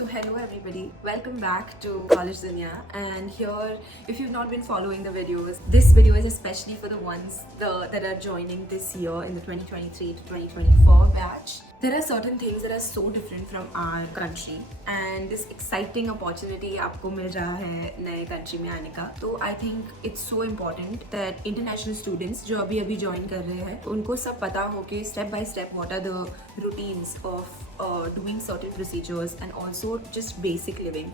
So hello everybody, welcome back to College Dunya. And here, if you've not been following the videos, this video is especially for the ones that are joining this year in the 2023 to 2024 batch. There are certain things that are so different from our country and this exciting opportunity आपको मिल रहा है नए country में आने का. तो I think it's so important that international students जो अभी join कर रहे हैं उनको सब पता हो कि step by step what are the routines of doing certain procedures and also just basic living.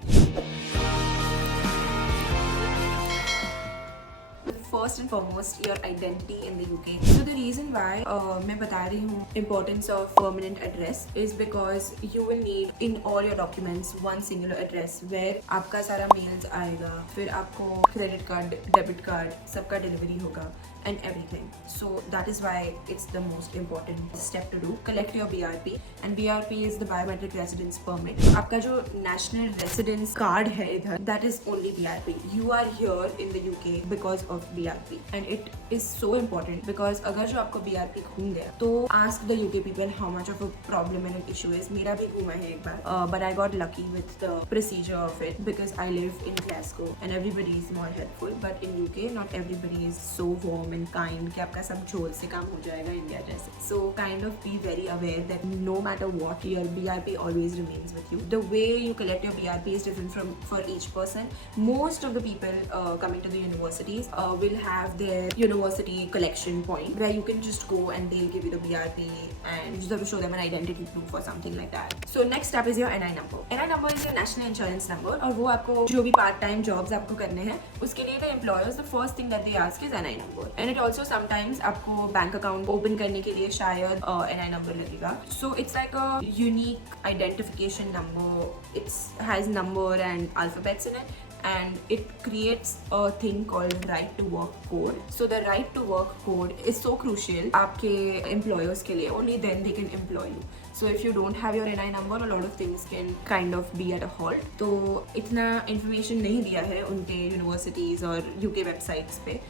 First and foremost, your identity in the UK. So the reason why मैं बता रही हूँ importance of permanent address is because you will need in all your documents one singular address where आपका सारा mails आएगा, फिर आपको credit card, debit card सबका delivery होगा and everything. So that is why it's the most important step to do. Collect your BRP and BRP is the biometric residence permit. आपका जो national residence card है इधर, that is only BRP. You are here in the UK because of BRP and it is so important because अगर जो आपको BRP घूम गया तो ask the UK people how much of a problem and an issue is. मेरा भी घूमा है एक बार but I got lucky with the procedure of it because I live in Glasgow and everybody is more helpful, but in UK not everybody is so warm and kind कि आपका सब झोल से काम हो जाएगा इंडिया जैसे. So kind of be very aware that no matter what, your BRP always remains with you. The way you collect your BRP is different for each person. Most of the people coming to the universities will have their university collection point where you can just go and they'll give you the BRP and you just have to show them an identity proof or something like that. So next step is your NI number. NI number is your national insurance number और वो आपको जो भी part time jobs आपको करने हैं उसके लिए the employers the first thing that they ask is NI number and it also sometimes आपको बैंक अकाउंट ओपन करने के लिए शायद NI नंबर लगेगा. So it's like a unique identification number. It has number and alphabets in it and it creates a thing called right to work code. So the right to work code is so crucial आपके employers के लिए. Only then they can employ you. So if you don't have your NI number, a lot of things can kind of be at a halt. तो इतना information नहीं दिया है उनके universities और UK websites पे,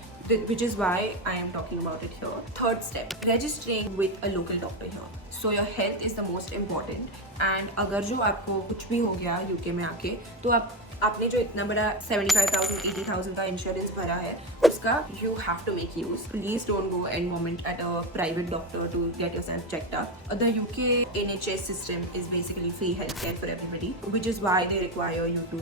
which is why I am talking about it here. Third step, registering with a local doctor here. So your health is the most important and अगर जो आपको कुछ भी हो गया UK में आके तो आपने जो इतना बड़ा 75,000 80,000 का इंश्योरेंस भरा है उसका you have to make use. Please don't go and moment at a private doctor to get yourself checked up. The UK NHS system is basically free healthcare for everybody, which is why they require you to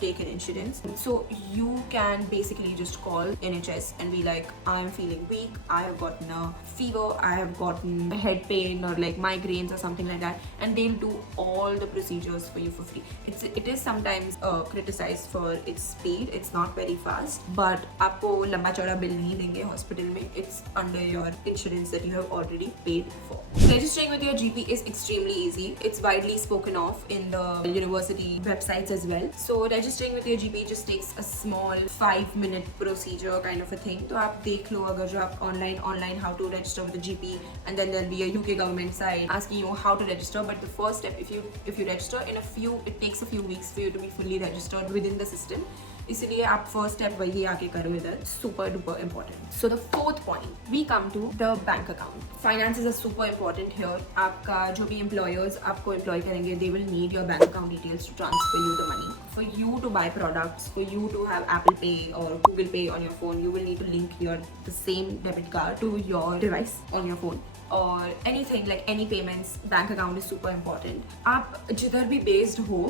take an insurance. So you can basically just call NHS and be like, I am feeling weak, I have gotten a fever, I have gotten head pain or like migraines or something like that, and they'll do all the procedures for you for free. It is sometimes criticized for its speed. It's not very fast, but आपको लंबा चौड़ा bill नहीं देंगे hospital में. It's under your insurance that you have already paid for. Registering with your GP is extremely easy. It's widely spoken of in the university websites as well. So registering with your GP just takes a small 5-minute procedure kind of a thing. तो आप देख लो अगर जो आप online how to register with the GP, and then there'll be a UK government site asking you how to register. But the first step, if you register it takes a few weeks for you to be fully registered within the system. इसलिए आप first step वही आके करो इधर. Super duper important. So the fourth point we come to the bank account. Finances are super important here. आपका जो भी employers आपको एम्प्लॉय करेंगे they will need your bank account details to transfer you the money. For you to buy products, for you to have Apple Pay or Google Pay on your phone, you will need to link the same debit card to your device on your phone. Or anything like any payments, bank account is super important. आप जिधर भी based हो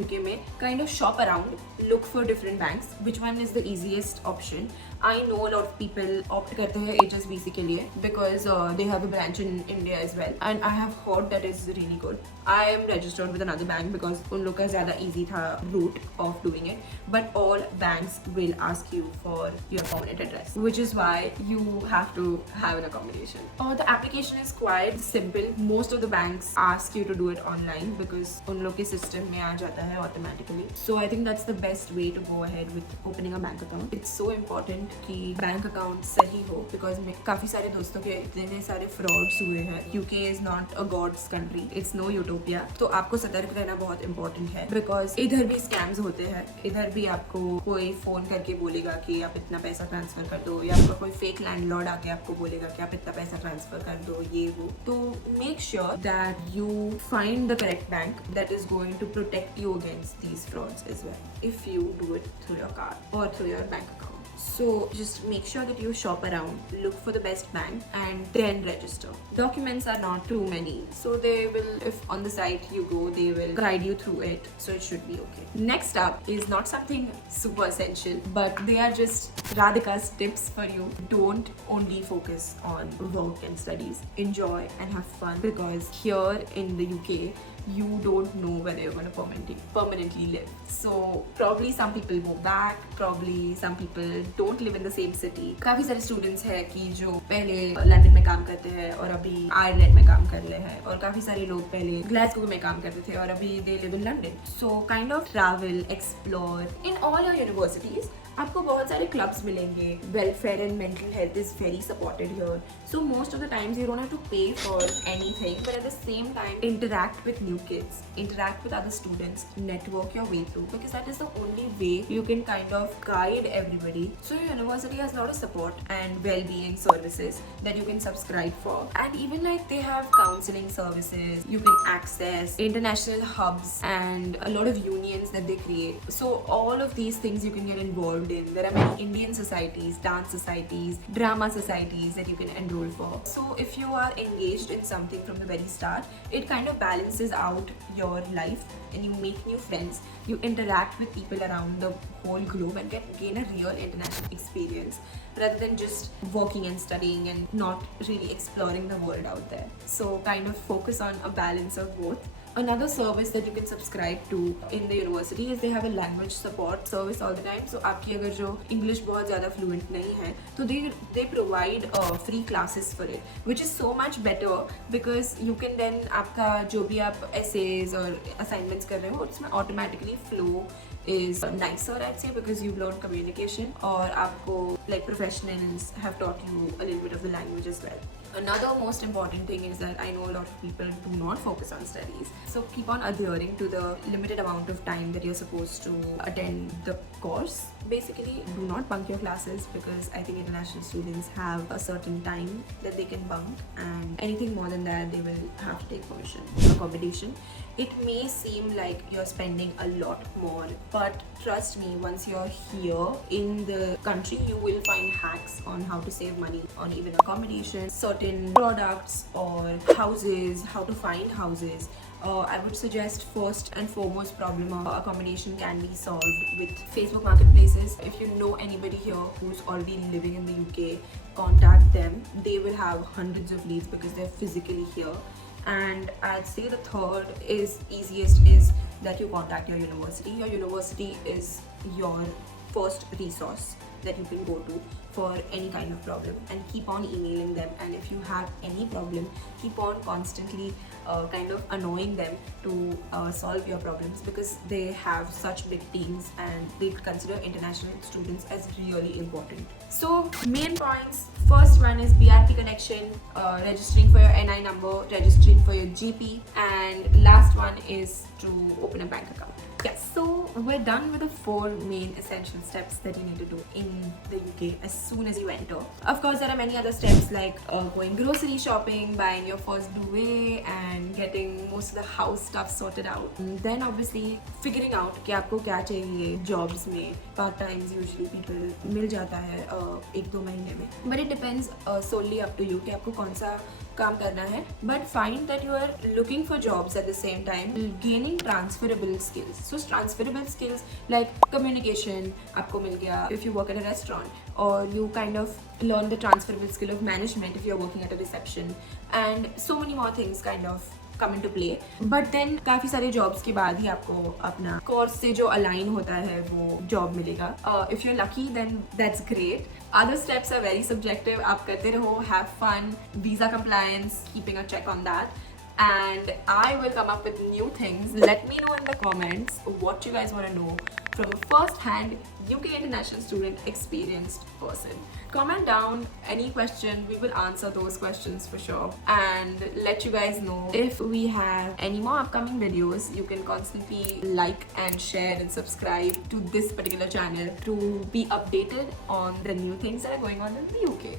UK में, kind of shop around, look for different banks. Which one is the easiest option? I know a lot of people opt करते हैं HSBC के लिए because they have a branch in India as well, and I have heard that is really good. I am registered with another bank because उन लोग का ज़्यादा easy था route of doing it. But all banks will ask you for your permanent address, which is why you have to have an accommodation. The application is quite simple. Most of the banks ask you to do it online because उन लोग के system में आ जाता है automatically. So I think that's the best way to go ahead with opening a bank account. It's so important important कि bank account सही हो, because काफी सारे दोस्तों के इतने सारे फ्रॉड्स हुए हैं. UK is not a God's country, it's no utopia. तो आपको सतर्क रहना बहुत इंपॉर्टेंट है, बिकॉज इधर भी स्कैम्स होते हैं. इधर भी आपको कोई फोन करके बोलेगा कि आप इतना पैसा ट्रांसफर कर दो, या आपका कोई फेक लैंडलॉर्ड आके आपको बोलेगा कि आप इतना पैसा ट्रांसफर कर दो, ये वो. तो make sure that you find the correct bank that is going to protect you against these frauds as well if you do it through your card or through your bank account. So just make sure that you shop around, look for the best bank, and then register. Documents are not too many, so they will, if on the site you go, they will guide you through it, so it should be okay. Next up is not something super essential, but they are just Radhika's tips for you. Don't only focus on work and studies. Enjoy and have fun, because here in the UK you don't know whether you're going to permanently live. So probably some people go back, probably some people don't live in the same city. काफी सारे students हैं कि जो पहले London में काम करते हैं और अभी आयरलैंड में काम कर रहे हैं, और काफी सारे लोग पहले ग्लासगो में काम करते थे और अभी they live in London. So kind of travel, explore. In all your universities आपको बहुत सारे क्लब्स मिलेंगे. Welfare and mental health is very supported here, so most of the times you don't have to pay for anything, but at the same time interact with new kids, interact with other students, network your way through, because that is the only way you can kind of guide everybody. So your university has a lot of support and well-being services that you can subscribe for, and even like they have counseling services. You can access international hubs and a lot of unions that they create. So all of these things you can get involved in. There are many Indian societies, dance societies, drama societies that you can enroll for. So if you are engaged in something from the very start, it kind of balances out your life and you make new friends. You interact with people around the whole globe and gain a real international experience, rather than just working and studying and not really exploring the world out there. So kind of focus on a balance of both. Another service that you can subscribe to in the university is they have a language support service all the time. So आपकी अगर जो English बहुत ज़्यादा fluent नहीं है, तो they provide free classes for it, which is so much better, because you can then आपका जो भी आप essays और assignments कर रहे हो उसमें automatically flow is nicer, I'd say, because you've learned communication, और आपको like professionals have taught you a little bit of the language as well. Another most important thing is that I know a lot of people do not focus on studies. So keep on adhering to the limited amount of time that you're supposed to attend the course. Basically, do not bunk your classes, because I think international students have a certain time that they can bunk, and anything more than that, they will have to take permission. Accommodation. It may seem like you're spending a lot more, but trust me, once you're here in the country, you will find hacks on how to save money on even accommodation, certain products or houses, how to find houses. I would suggest first and foremost problem of accommodation can be solved with Facebook marketplaces. If you know anybody here who's already living in the UK, contact them. They will have hundreds of leads because they're physically here. And I'd say the third is easiest is that you contact your university. Your university is your first resource that you can go to for any kind of problem, and keep on emailing them. And if you have any problem, keep on constantly kind of annoying them to solve your problems, because they have such big teams and they consider international students as really important. So main points: first one is BRP connection, registering for your NI number, registering for your GP, and last one is to open a bank account. Yes, so we're done with the 4 main essential steps that you need to do in the UK as soon as you enter. Of course, there are many other steps like going grocery shopping, buying your first duvet, and getting most of the house stuff sorted out. And then obviously figuring out कि आपको क्या चाहिए jobs में. Part times usually people मिल जाता है 1-2 महीने में. But it depends solely up to you कि आपको कौन सा काम करना है. But find that you are looking for jobs at the same time, gaining transferable skills. So transferable skills like communication आपको मिल गया if you work at a restaurant, or you kind of learn the transferable skill of management if you're working at a reception, and so many more things kind of come into play. But then काफ़ी सारे jobs के बाद ही आपको अपना course से जो align होता है वो job मिलेगा. If you're lucky, then that's great. Other steps are very subjective. आप करते रहो, have fun, visa compliance, keeping a check on that. and I will come up with new things. Let me know in the comments what you guys want to know from a first-hand UK international student experienced person. Comment down any question, we will answer those questions for sure, and let you guys know if we have any more upcoming videos. You can constantly like and share and subscribe to this particular channel to be updated on the new things that are going on in the UK.